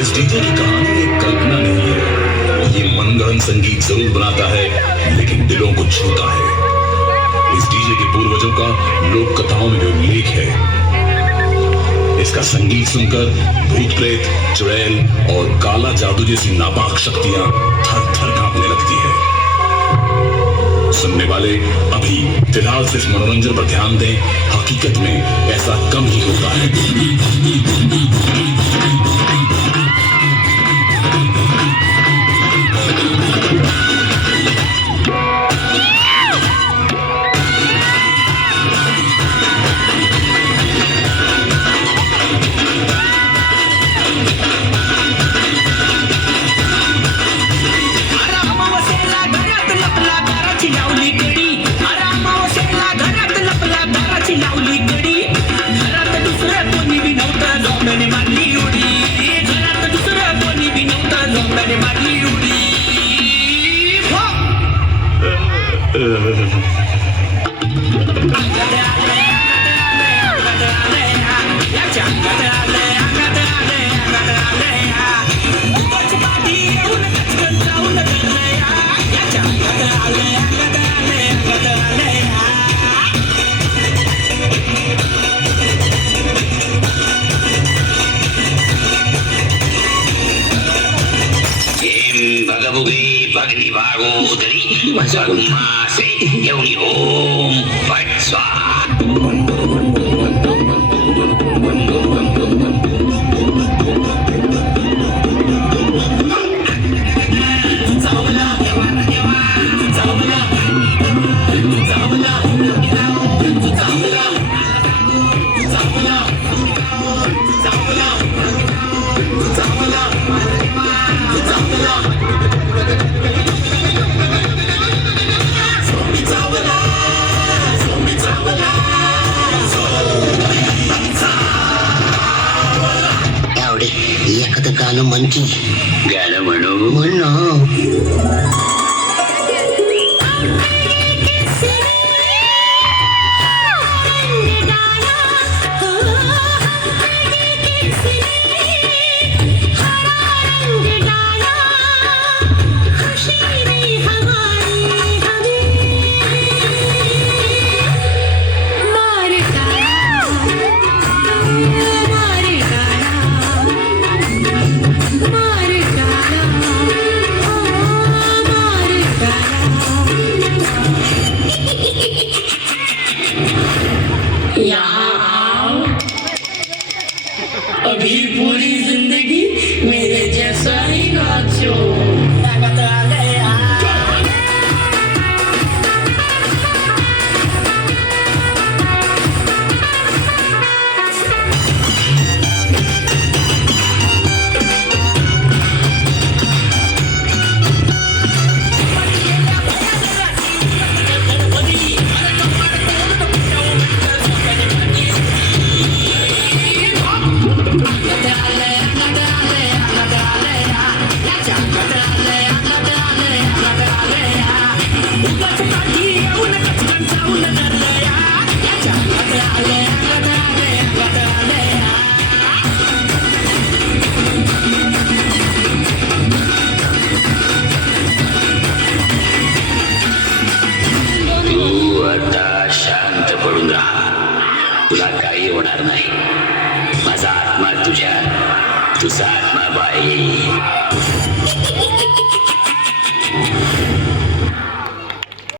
इस DJ की कहानी एक कल्पना नहीं है। ये मनगढ़ंत संगीत जरूर बनाता है, लेकिन दिलों को छूता है। इस डीजे के पूर्वजों का लोक कथाओं में भी उल्लेख है। इसका संगीत सुनकर भूत प्रेत, चुड़ैल और काला जादू जैसी नापाक शक्तियां थर थर कांपने लगती है। सुनने वाले अभी फिलहाल सिर्फ मनोरंजन पर ध्यान दें। हकीकत में ऐसा कम ही होता है। Bagi baru dari masuk masih yang ni om baca. Kalau manci, gak mana. अभी पूरी जिंदगी मेरे जैसा ही नाचो। तुला काही होणार नाही. माझा आत्मा तुझ्या, तुझा आत्मा बाई.